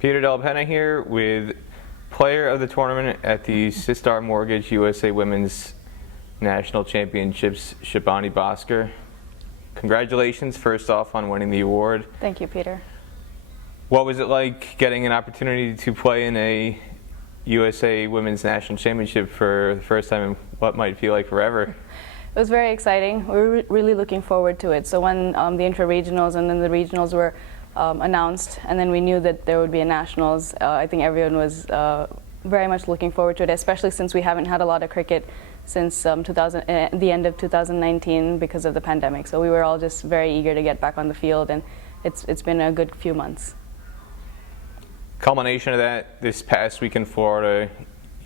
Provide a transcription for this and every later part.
Peter Del Pena here with player of the tournament at the Sistar Mortgage USA Women's National Championships, Shebani Bhaskar. Congratulations, first off, on winning the award. Thank you, Peter. What was it like getting an opportunity to play in a USA Women's National Championship for the first time in what might feel like forever? It was very exciting. We were really looking forward to it. So when the intra-regionals and then the regionals were announced, and then we knew that there would be a nationals, I think everyone was very much looking forward to it, especially since we haven't had a lot of cricket since the end of 2019 because of the pandemic. So we were all just very eager to get back on the field, and it's been a good few months. Culmination of that, this past week in Florida,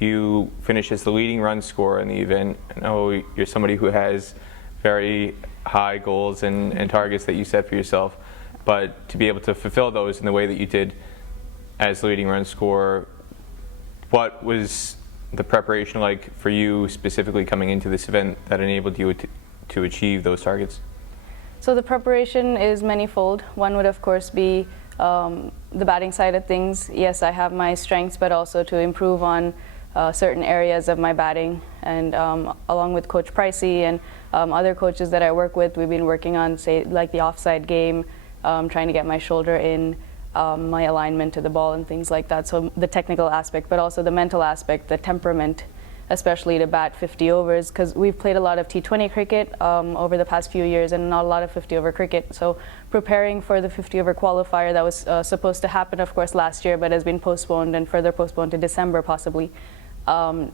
you finished as the leading run scorer in the event. I know you're somebody who has very high goals and targets that you set for yourself, but to be able to fulfill those in the way that you did as the leading run scorer, what was the preparation like for you specifically coming into this event that enabled you to achieve those targets? So the preparation is manifold. One would of course be the batting side of things. Yes, I have my strengths, but also to improve on certain areas of my batting. And along with Coach Pricey and other coaches that I work with, we've been working on, say, like the offside game, trying to get my shoulder in, my alignment to the ball and things like that. So the technical aspect, but also the mental aspect, the temperament, especially to bat 50 overs, because we've played a lot of T20 cricket over the past few years and not a lot of 50-over cricket. So preparing for the 50-over qualifier that was supposed to happen, of course, last year, but has been postponed and further postponed to December possibly.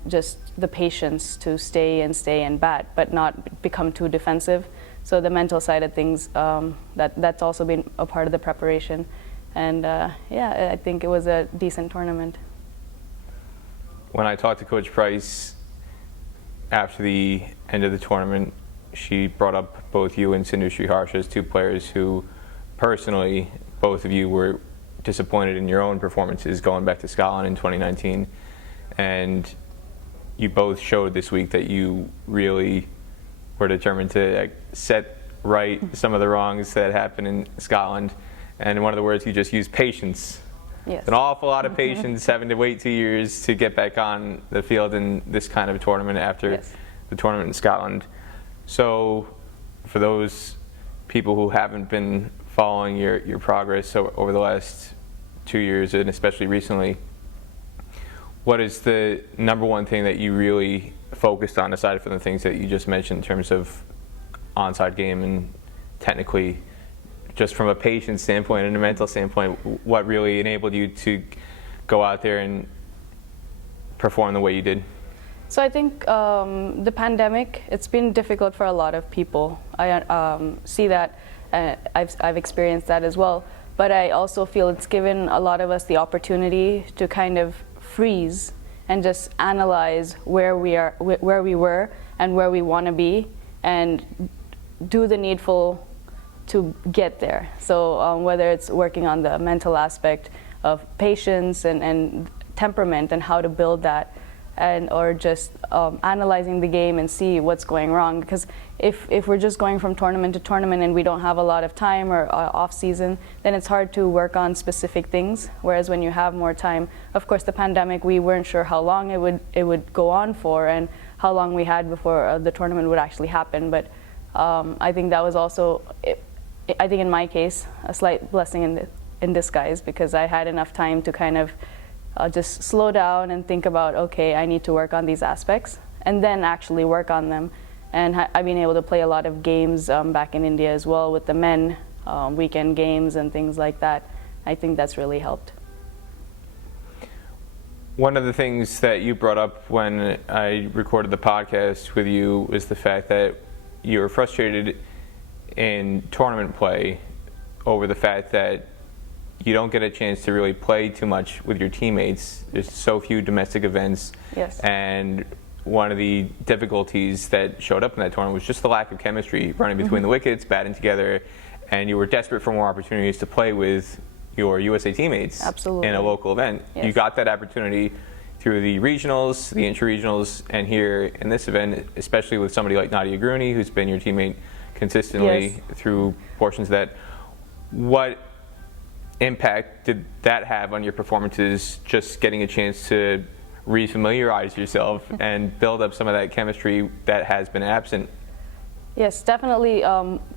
Just the patience to stay and bat, but not become too defensive. So the mental side of things, that's also been a part of the preparation. And yeah, I think it was a decent tournament. When I talked to Coach Price after the end of the tournament, she brought up both you and Sindhu Sriharsha as two players who, personally, both of you were disappointed in your own performances going back to Scotland in 2019. And you both showed this week that you really were determined to set right some of the wrongs that happened in Scotland. And one of the words you just used, patience. Yes. An awful lot of patience having to wait 2 years to get back on the field in this kind of a tournament after the tournament in Scotland. So for those people who haven't been following your progress over the last 2 years, and especially recently, what is the number one thing that you really focused on, aside from the things that you just mentioned in terms of onside game and technically, just from a patience standpoint and a mental standpoint, what really enabled you to go out there and perform the way you did? So I think the pandemic, it's been difficult for a lot of people. I see that, I've experienced that as well. But I also feel it's given a lot of us the opportunity to kind of freeze and just analyze where we were and where we want to be, and do the needful to get there. So whether it's working on the mental aspect of patience and temperament and how to build that, or just analyzing the game and see what's going wrong. Because if we're just going from tournament to tournament and we don't have a lot of time or off season, then it's hard to work on specific things. Whereas when you have more time, of course the pandemic, we weren't sure how long it would go on for and how long we had before the tournament would actually happen. But I think that was also, I think in my case, a slight blessing in disguise, because I had enough time to kind of just slow down and think about, okay, I need to work on these aspects, and then actually work on them. And I've been able to play a lot of games back in India as well with the men, weekend games and things like that. I think that's really helped. One of the things that you brought up when I recorded the podcast with you was the fact that you were frustrated in tournament play over the fact that you don't get a chance to really play too much with your teammates. There's so few domestic events. Yes. And one of the difficulties that showed up in that tournament was just the lack of chemistry running between the wickets, batting together, and you were desperate for more opportunities to play with your USA teammates. Absolutely. In a local event. Yes. You got that opportunity through the regionals, the intra-regionals, and here in this event, especially with somebody like Nadia Gruni, who's been your teammate consistently through portions of that. What impact did that have on your performances, just getting a chance to refamiliarize yourself and build up some of that chemistry that has been absent? Yes, definitely.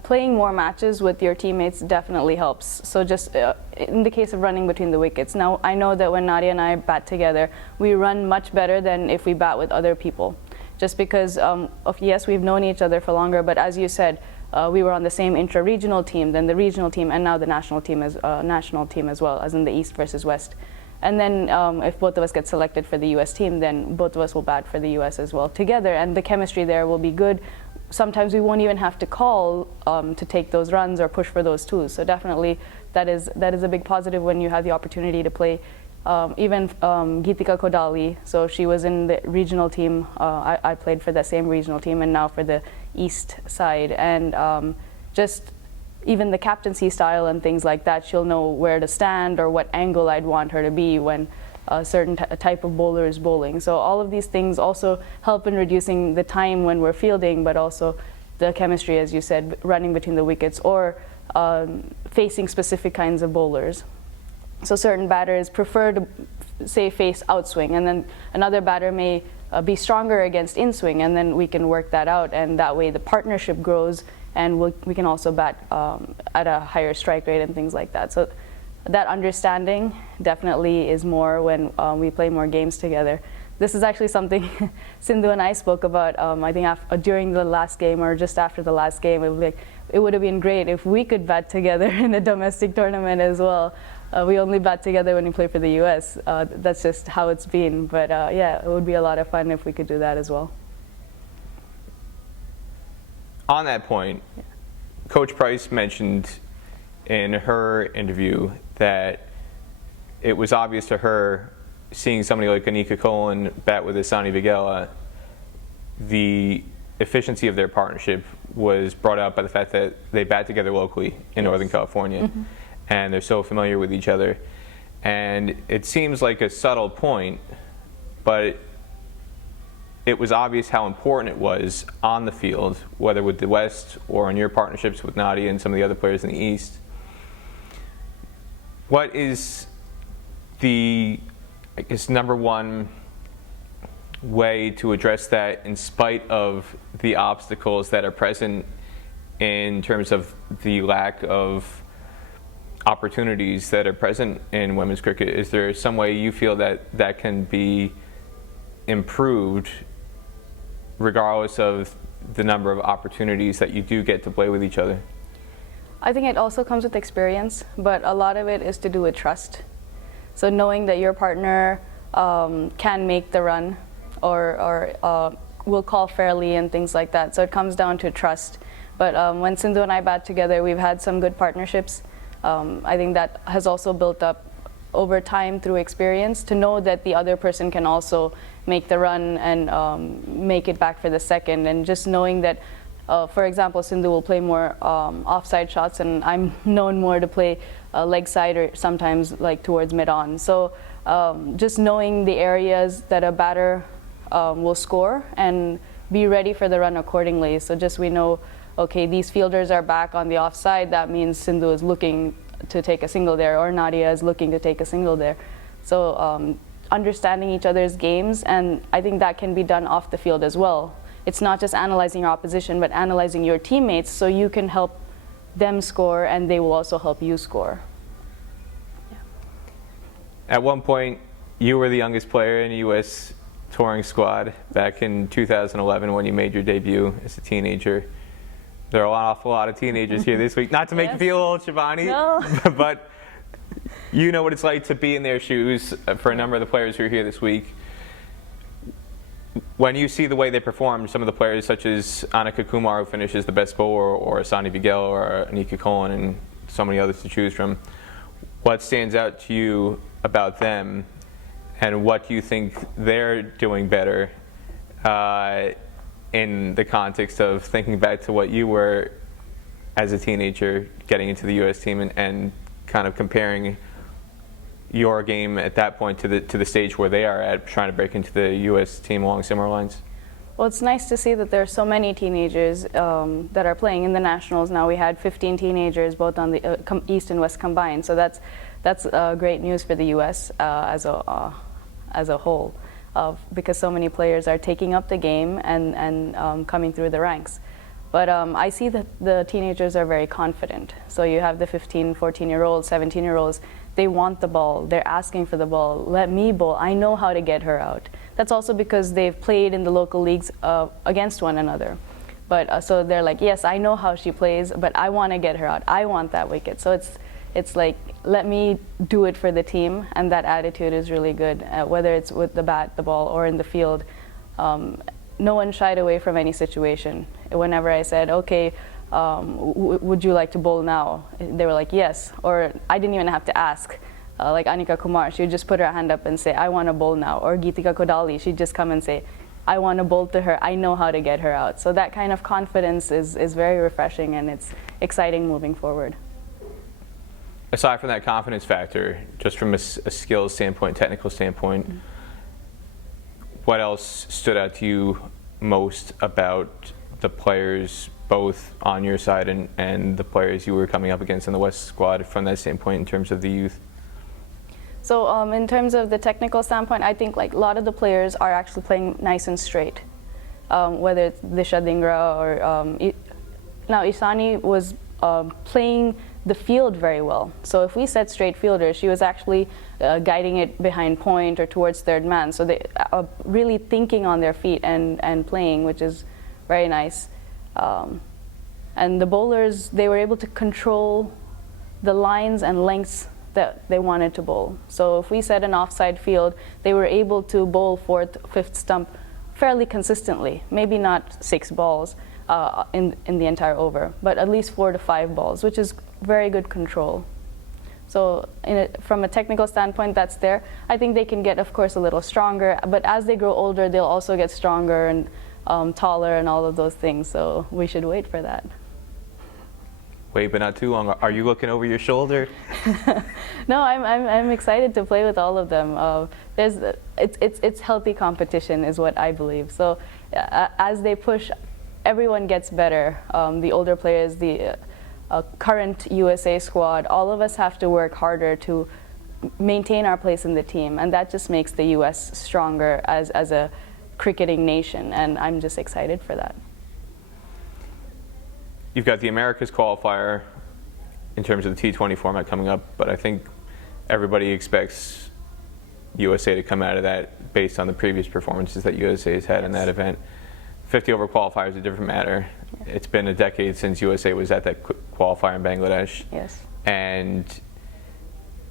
Playing more matches with your teammates definitely helps. So just in the case of running between the wickets, now I know that when Nadia and I bat together, we run much better than if we bat with other people. Just because yes, we've known each other for longer, but as you said, we were on the same intra-regional team, then the regional team, and now the national team as well, as in the East versus West. And then if both of us get selected for the U.S. team, then both of us will bat for the U.S. as well together, and the chemistry there will be good. Sometimes we won't even have to call to take those runs or push for those twos. So definitely that is a big positive when you have the opportunity to play. Even Geetika Kodali, so she was in the regional team. I played for the same regional team, and now for the East side. And just even the captaincy style and things like that, she'll know where to stand or what angle I'd want her to be when a certain type of bowler is bowling. So all of these things also help in reducing the time when we're fielding, but also the chemistry, as you said, running between the wickets or facing specific kinds of bowlers. So certain batters prefer to, say, face outswing, and then another batter may be stronger against inswing, and then we can work that out, and that way the partnership grows, and we can also bat at a higher strike rate and things like that. So that understanding definitely is more when we play more games together. This is actually something Sindhu and I spoke about, I think during the last game or just after the last game. It would have been great if we could bat together in a domestic tournament as well. We only bat together when we play for the U.S. That's just how it's been. But yeah, it would be a lot of fun if we could do that as well. On that point, yeah. Coach Price mentioned in her interview that it was obvious to her, seeing somebody like Anika Cohen bat with Asani Vigela, the efficiency of their partnership was brought out by the fact that they bat together locally in Northern California, and they're so familiar with each other. And it seems like a subtle point, but it was obvious how important it was on the field, whether with the West or in your partnerships with Nadia and some of the other players in the East. What is the, I guess, number one way to address that in spite of the obstacles that are present in terms of the lack of opportunities that are present in women's cricket? Is there some way you feel that that can be improved regardless of the number of opportunities that you do get to play with each other? I think it also comes with experience, but a lot of it is to do with trust. So knowing that your partner can make the run or will call fairly and things like that. So it comes down to trust. But when Sindhu and I bat together, we've had some good partnerships. I think that has also built up over time through experience to know that the other person can also make the run and make it back for the second. And just knowing that, for example, Sindhu will play more offside shots, and I'm known more to play leg side or sometimes like towards mid-on. So just knowing the areas that a batter will score and be ready for the run accordingly. So just we know, okay, these fielders are back on the offside, that means Sindhu is looking to take a single there, or Nadia is looking to take a single there. So understanding each other's games, and I think that can be done off the field as well. It's not just analyzing your opposition, but analyzing your teammates so you can help them score and they will also help you score. Yeah. At one point, you were the youngest player in the U.S. touring squad back in 2011 when you made your debut as a teenager. There are an awful lot of teenagers here this week. Not to make you feel old, Shebani, no. But you know what it's like to be in their shoes for a number of the players who are here this week. When you see the way they perform, some of the players such as Annika Kumar, who finishes the best bowler, or Asani Vigela, or Anika Cohen, and so many others to choose from, what stands out to you about them, and what do you think they're doing better in the context of thinking back to what you were as a teenager getting into the U.S. team and kind of comparing your game at that point to the stage where they are at, trying to break into the U.S. team along similar lines? Well, it's nice to see that there are so many teenagers that are playing in the nationals now. We had 15 teenagers, both on the East and West combined. So that's great news for the U.S. As a whole, because so many players are taking up the game and coming through the ranks. But I see that the teenagers are very confident. So you have the 15, 14-year-olds, 17-year-olds. They want the ball. They're asking for the ball. Let me bowl. I know how to get her out. That's also because they've played in the local leagues against one another. But so they're like, yes, I know how she plays, but I want to get her out. I want that wicket. So it's like, let me do it for the team, and that attitude is really good, whether it's with the bat, the ball, or in the field. No one shied away from any situation. Whenever I said, okay, would you like to bowl now? They were like, yes. Or I didn't even have to ask. Like Anika Kumar, she would just put her hand up and say, I want to bowl now. Or Geetika Kodali, she'd just come and say, I want to bowl to her. I know how to get her out. So that kind of confidence is very refreshing, and it's exciting moving forward. Aside from that confidence factor, just from a skills standpoint, technical standpoint, what else stood out to you most about the players, both on your side and the players you were coming up against in the West squad from that standpoint in terms of the youth? So in terms of the technical standpoint, I think like a lot of the players are actually playing nice and straight, whether it's Disha Dhingra or now Isani was playing the field very well. So if we said straight fielder, she was actually guiding it behind point or towards third man. So they are really thinking on their feet and playing, which is very nice. And the bowlers, they were able to control the lines and lengths that they wanted to bowl. So if we set an offside field, they were able to bowl fourth, fifth stump fairly consistently. Maybe not 6 balls in the entire over, but at least 4 to 5 balls, which is very good control. So from a technical standpoint, that's there. I think they can get, of course, a little stronger, but as they grow older, they'll also get stronger and taller and all of those things. So we should wait for that. Wait, but not too long. Are you looking over your shoulder? No, I'm excited to play with all of them. It's healthy competition is what I believe. So as they push, everyone gets better. The older players, the current USA squad, all of us have to work harder to maintain our place in the team, and that just makes the US stronger as a cricketing nation, and I'm just excited for that. You've got the Americas qualifier in terms of the T20 format coming up, but I think everybody expects USA to come out of that based on the previous performances that USA has had in that event. 50-over qualifier is a different matter. Yeah. It's been a decade since USA was at that qualifier in Bangladesh. Yes. And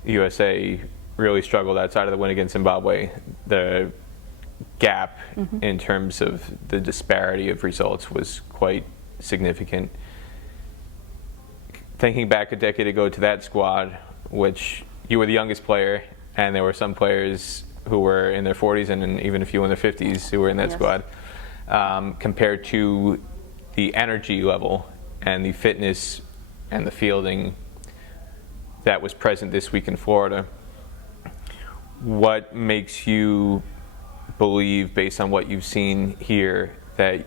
USA really struggled outside of the win against Zimbabwe. The gap in terms of the disparity of results was quite significant. Thinking back a decade ago to that squad, which you were the youngest player, and there were some players who were in their 40s and even a few in their 50s who were in that Yes. squad, compared to the energy level and the fitness and the fielding that was present this week in Florida. What makes you believe, based on what you've seen here, that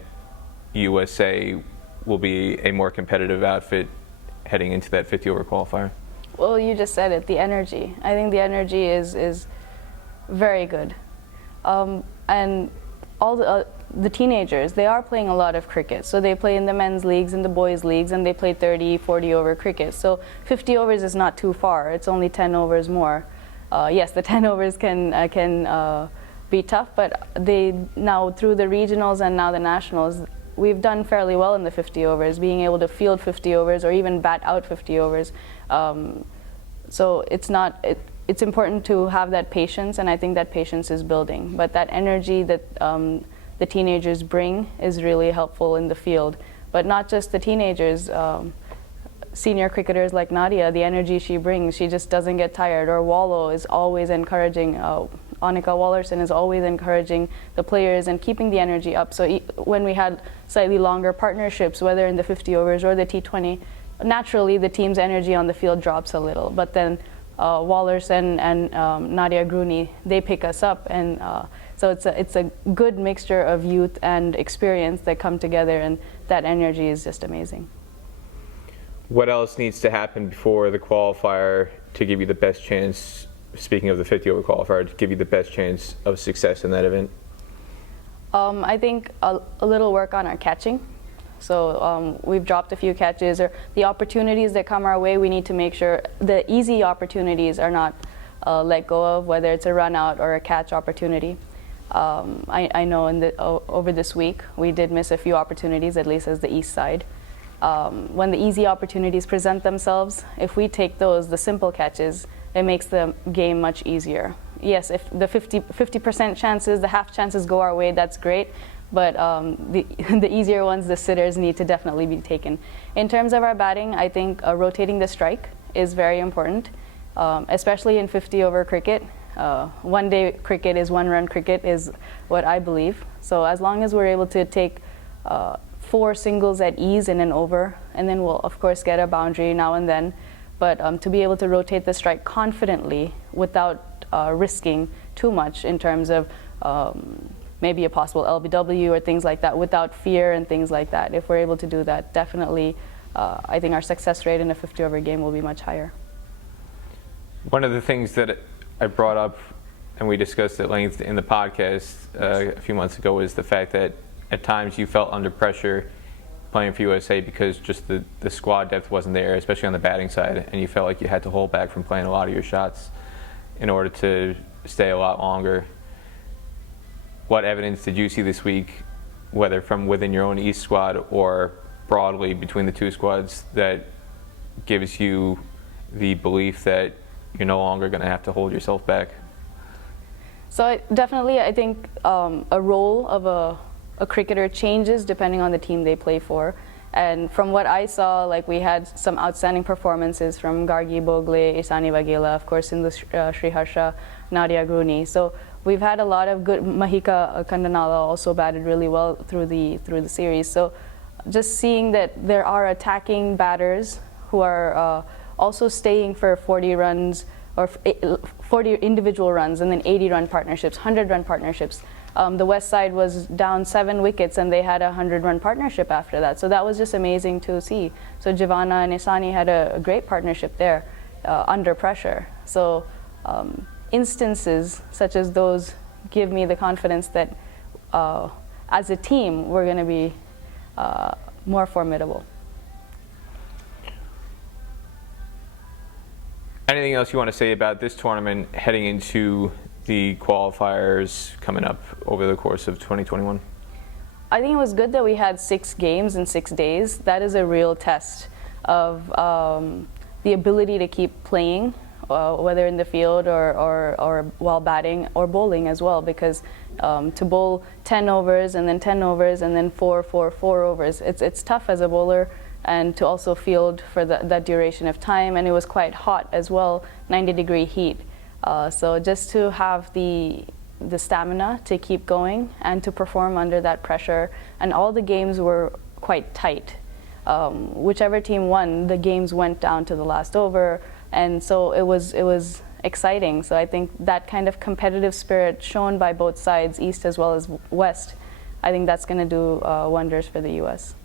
USA will be a more competitive outfit heading into that 50-over qualifier? Well, you just said it, the energy. I think the energy is very good. And all the teenagers, they are playing a lot of cricket. So they play in the men's leagues and the boys' leagues, and they play 30, 40-over cricket. So 50 overs is not too far. It's only 10 overs more. Yes, the 10 overs can be tough, but they now, through the regionals and now the nationals, we've done fairly well in the 50 overs, being able to field 50 overs or even bat out 50 overs. So it's important to have that patience, and I think that patience is building. But that energy that the teenagers bring is really helpful in the field. But not just the teenagers, senior cricketers like Nadia, the energy she brings, she just doesn't get tired. Or Wallo is always encouraging, Annika Wallerson is always encouraging the players and keeping the energy up. So when we had slightly longer partnerships, whether in the 50 overs or the T20, naturally the team's energy on the field drops a little. But then Wallerson and Nadia Gruni, they pick us up, and so it's a good mixture of youth and experience that come together, and that energy is just amazing. What else needs to happen before the qualifier to give you the best chance, speaking of the 50 over qualifier, to give you the best chance of success in that event? I think a little work on our catching. So we've dropped a few catches, or the opportunities that come our way, we need to make sure the easy opportunities are not let go of, whether it's a run out or a catch opportunity. I know over this week we did miss a few opportunities, at least as the east side. When the easy opportunities present themselves, if we take those, the simple catches, it makes the game much easier. Yes, if the 50% chances, the half chances go our way, that's great. But the easier ones, the sitters, need to definitely be taken. In terms of our batting, I think rotating the strike is very important, especially in 50 over cricket. One day cricket is one run cricket is what I believe. So as long as we're able to take 4 singles at ease in an over, and then we'll of course get a boundary now and then, but to be able to rotate the strike confidently without risking too much in terms of maybe a possible LBW or things like that, without fear and things like that. If we're able to do that, definitely I think our success rate in a 50 over game will be much higher. One of the things that I brought up and we discussed at length in the podcast a few months ago was the fact that at times you felt under pressure playing for USA because just the squad depth wasn't there, especially on the batting side, and you felt like you had to hold back from playing a lot of your shots in order to stay a lot longer. What evidence did you see this week, whether from within your own East squad or broadly between the two squads, that gives you the belief that you're no longer going to have to hold yourself back? So I think a role of a cricketer changes depending on the team they play for. And from what I saw, like we had some outstanding performances from Gargi Bogle, Isani Vaghela, of course in the Sri Harsha, Nadia Gruni. So we've had a lot of good. Mahika Kandanala also batted really well through the series. So just seeing that there are attacking batters who are also staying for 40 runs or 40 individual runs and then 80-run partnerships, 100-run partnerships. The West side was down 7 wickets and they had a 100-run partnership after that. So that was just amazing to see. So Jivana and Isani had a great partnership there under pressure. So instances such as those give me the confidence that as a team we're going to be more formidable. Anything else you want to say about this tournament heading into the qualifiers coming up over the course of 2021? I think it was good that we had 6 games in 6 days. That is a real test of the ability to keep playing, whether in the field or while batting or bowling as well, because to bowl 10 overs and then 10 overs and then 4 overs, it's tough as a bowler, and to also field for that duration of time. And it was quite hot as well, 90-degree heat. So just to have the stamina to keep going and to perform under that pressure, and all the games were quite tight. Whichever team won, the games went down to the last over, and so it was exciting. So I think that kind of competitive spirit shown by both sides, East as well as West, I think that's going to do wonders for the U.S.